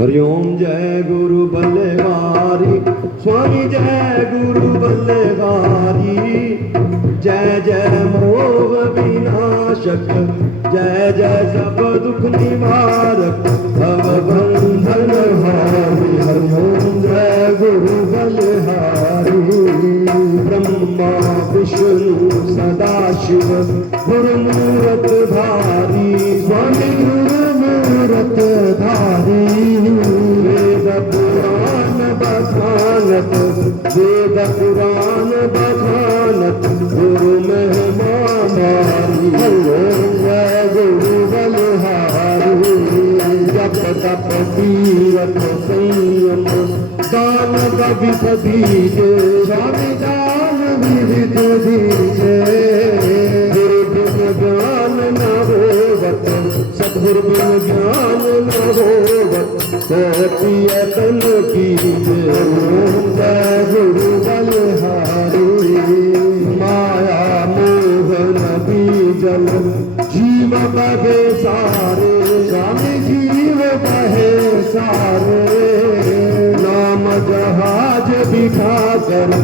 हरिओम जय गुरु बल्लेहारी स्वामी जय गुरु बल्लेहारी जय जय मोह विनाशक जय जय सब दुख निवारक भव बंधन हारी हरिओम जय गुरु बल्लेहारी ब्रह्मा विष्णु सदाशिव गुरुमूरत धारी स्वामी गुरुमूरत धारी वेद पुराण बखानत वेद पुराण बखानत गुरु महिमा मारी जय गुरु बलहारी जप तप तीरथ संयम दान कवित दीजे स्वामी दान विविध दीजे गुरु बिन ज्ञान न होवत सद्गुरु बिन ज्ञान न होवत तन की जय गुरु बलहारी माया मोहन बीजन जीव बहे सारे स्वामी जीव बहे सारे नाम जहाज बिठाकर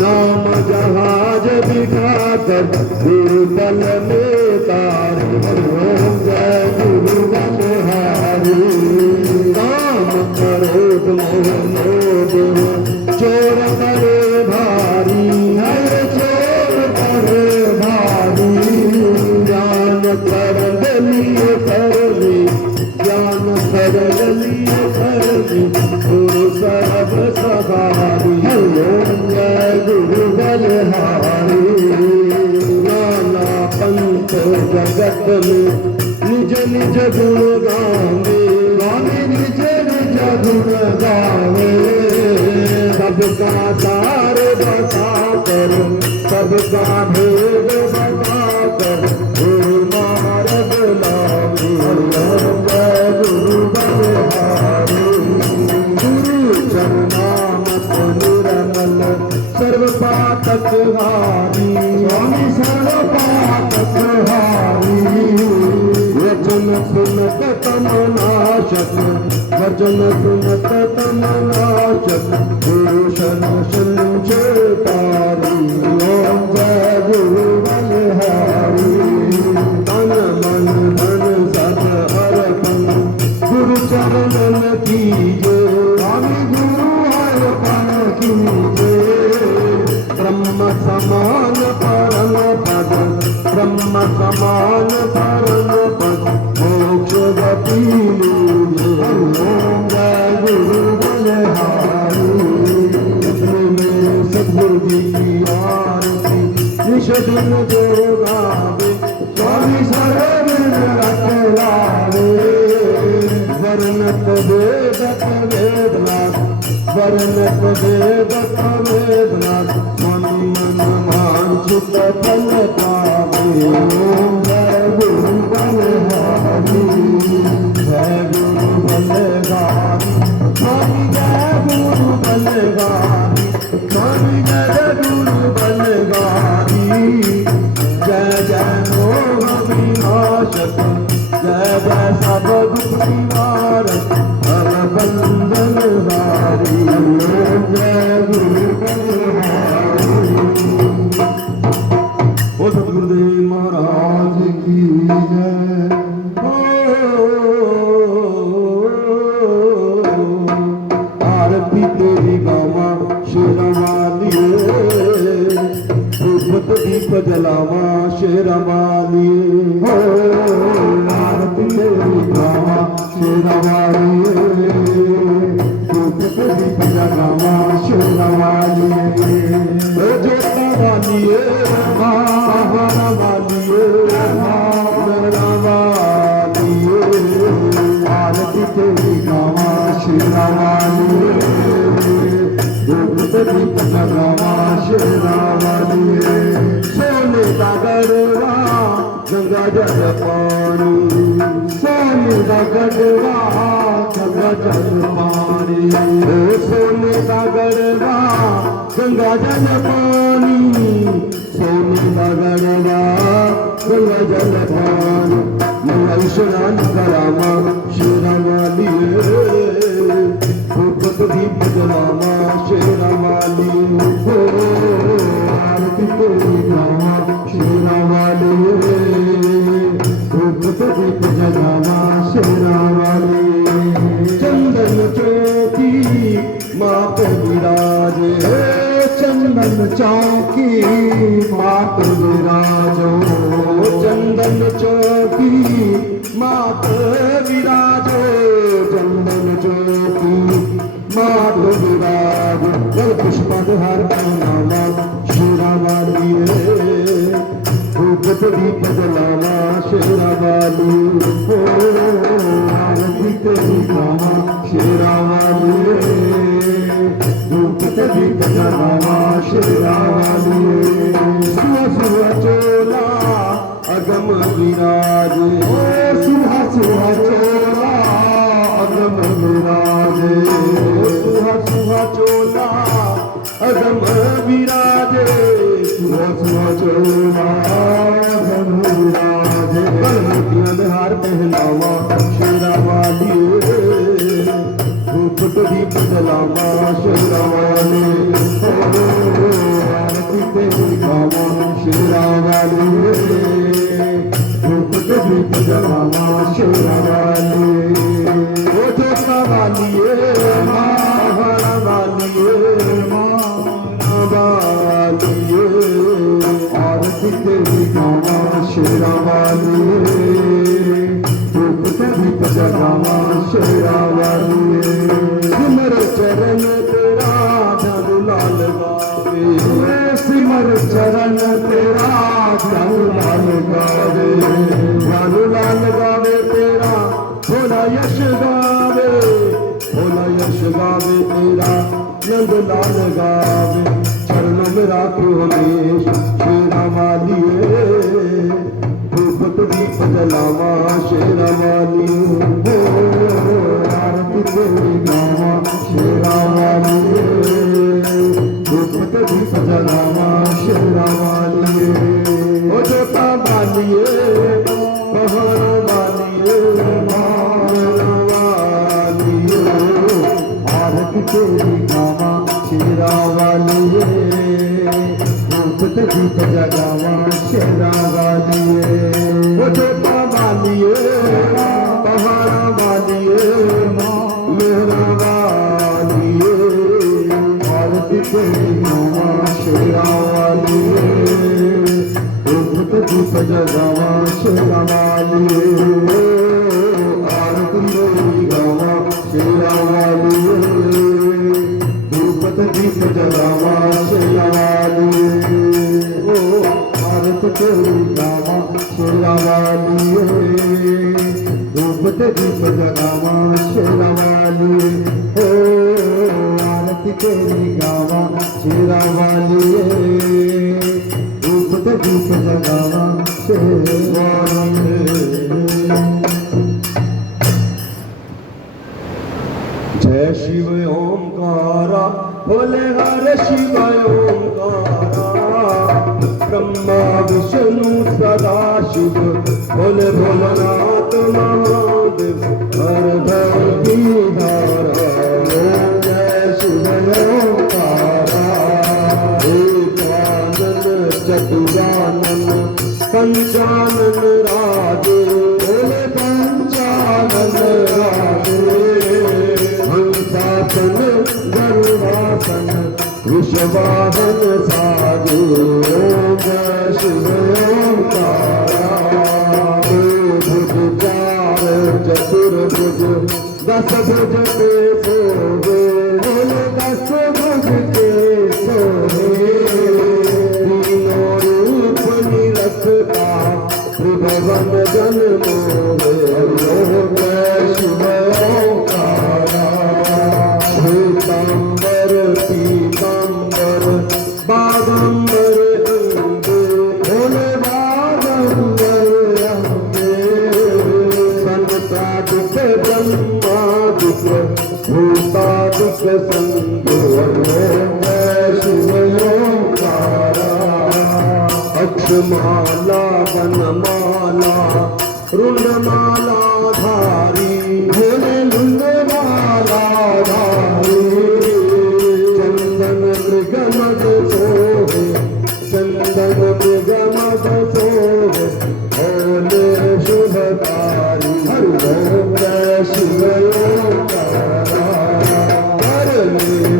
नाम जहाज बिठाकर गुरु बल में तार जय गुरु बलहारी काम करो मोहनोद चोर करे भारी है चोर करे भारी ज्ञान करल लिए करली ज्ञान करल लिए करली गुरु सर्व सवारी जय गुरु बलहारी नाना पंथ जगत में निज निज गुण गावे स्वामी निज निज गुण गावे सबका सार बता कर सबका भेद बता कर गुरु मार्ग लावे जय गुरु बलहारी गुरु जन्नामत निरमल सर्व पातक हारी स्वामी सर्व पातक हारी वचन सुनत तम नाशक वचन सुनत तम नाशक गुरु शरण संचेतारी ओम जय गुरु बलहारी तन मन धन सत अर्पण गुरु चरणन कीजे स्वामी गुरु अर्पण कीजे ब्रह्म समान परम पद ब्रह्म समान परम पद मोक्ष गति जय गुरु बलहारी सद्गुरु जी की आरती निषदन जो गावे स्वामी सर्व रख लावे वर्णत वेदत वेदनाथ वर्णत वेदत वेदनाथ स्वामी मन वांछित फल पावे जय गुरु बलहारी जय गुरु बलहारी स्वामी जय गुरु बलहारी स्वामी जय गुरु बलहारी जय जय मोह विनाशक जय जय सब दुख निवारक भव बंधन हारी जय गुरु बलहारी ओ सतगुरुदेव महाराज की जय आरती तेरी गावा शेरवालिए धूप दीप जलावा शेरवालिए आरती तेरी गावा शेरवालिए धूप दीप जलावा शेरवालिए जोता वालिए महारा वालिए वालिए आरती तेरी गावा शेरवालिए दीप जलावा शेरवालिए सोने का गढ़वा गंगा जल पानी सोने का गढ़वा गंगा जल पानी सोने का गढ़वा गंगा जल पानी सोने का गढ़वा गंगा जल पानी मैं स्नान करावा शेरवालिए दीप जगावा शेरावाली चंदन चौकी मात विराजे चंदन चौकी मात विराजो चंदन चौकी मात विराजो चंदन चौकी मात विराजो जल पुष्पहार पहनावा शेरावाली धूप दीप जलावा शेरावाली आरती तेरी गावा शेरावाली धूप दीप जलावा शेरावाली सुहा सुहा चोला अगम विराजे सुहा सुहा चोला अगम विराजे सुहा सुहा चोला अगम विराजे सुहा सुहा चोला अगम विराजे कलमतियां हार पहनावा शेरावाली धूप दीप जलावा शेरावाली आरती तेरी गावा शेरावाली धूप दीप जलावा शेरावाली ओ जोता वालिए महारा वालिए वालिए आरती तेरी गावा शेरावाली धूप दीप जलावा शेरावाली सिमर चरण तेरा धनु लाल गावे सिमर चरण तेरा धनु लाल गावे धनु लाल गावे तेरा भोला यश गावे भोला यश गावे तेरा नंद लाल गावे चरणों में राखो हमेश शेरावाली धूप दीप जलावा शेरावाली आरती तेरी गावा शेरावाली धूप दीप जलावा शेरावाली ओ जोता वालिए पहाड़ा वालिए मारा वालिए आरती तेरी गावा शेरावाली धूप दीप जलावा शेरावाली ओ जोता वालिए पहाड़ा वालिए मेरा वालिए आरती तेरी गावा शेरावाली धूप दीप जलावा शेरावाली आरती तेरी गावा शेरावाली धूप दीप जलावा शेरावाली ओ आरती तेरी गावा शेरावाली धूप दीप जलावा शेरावाली ओ आरती तेरी गावा शेरावाली धूप दीप जलावा शेरावाली जय शिव ओंकारा भोले हरे शिव ओंकारा ब्रह्मा विष्णु सदा शिव भोले भोलेनाथ महादेव हर धर की धारा जय शिव ओंकारा एकानन चतुरानन पंचानन राजे भोले पंचानन राजे हंसासन गरुड़ासन विश्ववाहन साधु जय शिव ओंकारा भुज चार चतुर्भुज दस भुज के सोहे दस भुज के सोहे तीनों रूप निरखता त्रिभुवन जन मोहे जय शिव ओंकारा श्वेतांबर पीतांबर बागंबर अंगे भोले बागंबर अंगे संतादिक ब्रह्मादिक भूतादिक संगे जय शिव ओंकारा अक्षमाला वनमाला रुंडमाला धारी भोले रुंडमाला धारी चंदन मृगमद सोहे चंदन मृगमद सोहे भोले शुभकारा हरि ओम जय शिव ओंकारा हरे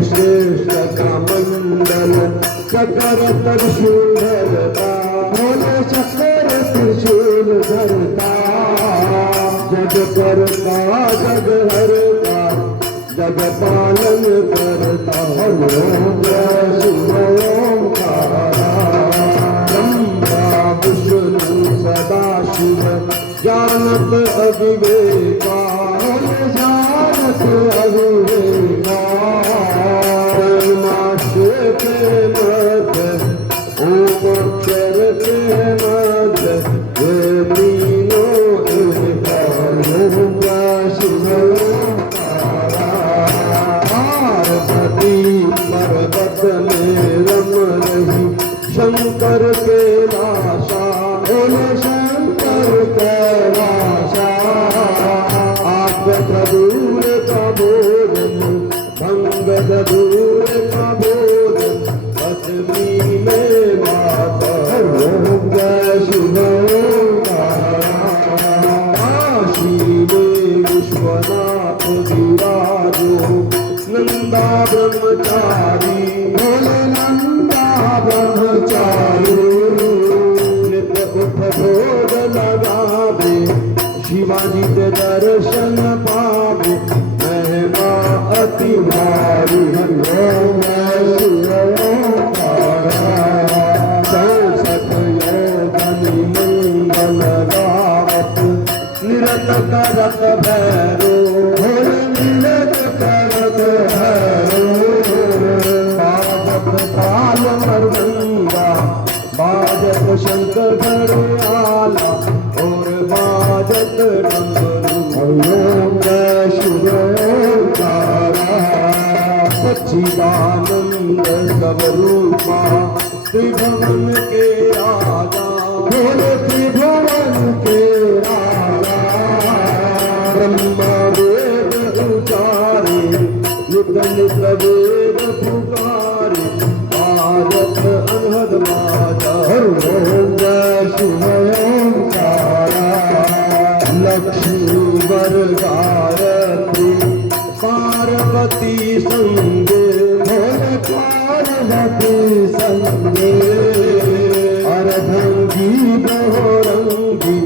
श्रेष्ठ का मंडल चकर त्रिशूल धरता भोले चकर त्रिशूल धरता जग करता जग हरता जग पालन करता हरि ओम जय शिव ओंकारा ब्रह्मा विष्णु सदा शिव जानत अविवेका जानत अविवेका प्रेमाश्रय के मध्य ओम अक्षर के मध्य ये तीनों इनका रूप शिव ओंकारा पार्वती पर्वत में रम रही शंकर के लाशा बोले शंकर कैलाशा आप दूर का बोधन भंग दूर का बोधन पत्नी में माता ओम जय शिव ओंकारा काशी में विश्वनाथ विराजो नंदा ब्रह्मचारी भोले नंदा ब्रह्मचारी नित्य उठ भोग लगावे शिवाजी के दर्शन पावे महिमा अति भारी हरि ओम जय शिव ओंकारा चौसठ योगनि मंगल गावत निरत करत भैरो भोले निरत करत भैरो पावक काल मरदंगा बाजत शंकर घड़ियाला और बाजत डमरू हरि ओम जय शिव ओंकारा सच्चिदानंद स्वरूपा त्रिभुवन के राजा भोले त्रिभुवन के राजा ब्रह्मा वेद उचारे नित नित वेद पुकारे आजत अनहद माता हरि ओम जय शिव ओंकारा लक्ष्मी वर गायत्री पार्वती संगे भोले पार्वती संगे अर्धंगी बहुरंगी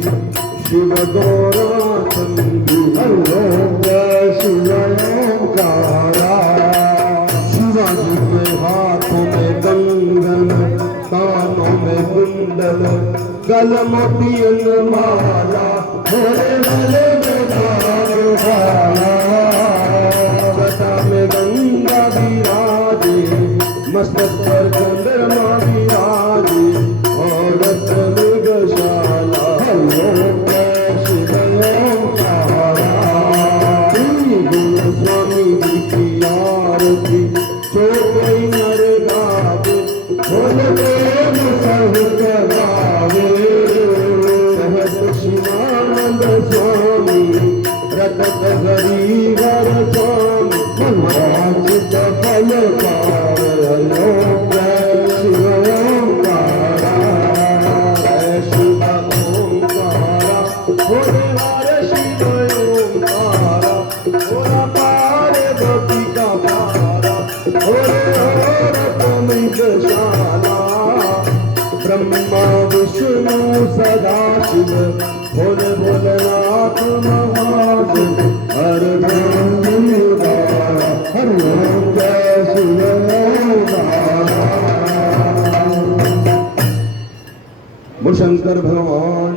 शिव गौरांगी हरि ओम जय शिव ओंकारा शिवाजी के हाथों में कंगन कानों में कुंडल गल मोतियन माला भोले भोले भाला जटा में गंगा विराजे मस्तक पर चंद्रमा विराजे औरत मृगशाला हरि ओम जय शिव ओंकारा स्वामी जी की आरती चोपई नर गावे भोले प्रेम सहित गावे सहज शिवानंद स्वामी रतत गरीवर स्वामी मनवांचित फल पावे हरि ओम जय शिव ओंकारा जय शिव ओंकारा भोले हरे शिव ओंकारा भोला पार्वती का पारा शाला ब्रह्मा विष्णु सदा शिव भोले भोलेनाथ महादेव हर हरि ओम जय शिव ओंकारा। शंकर भगवान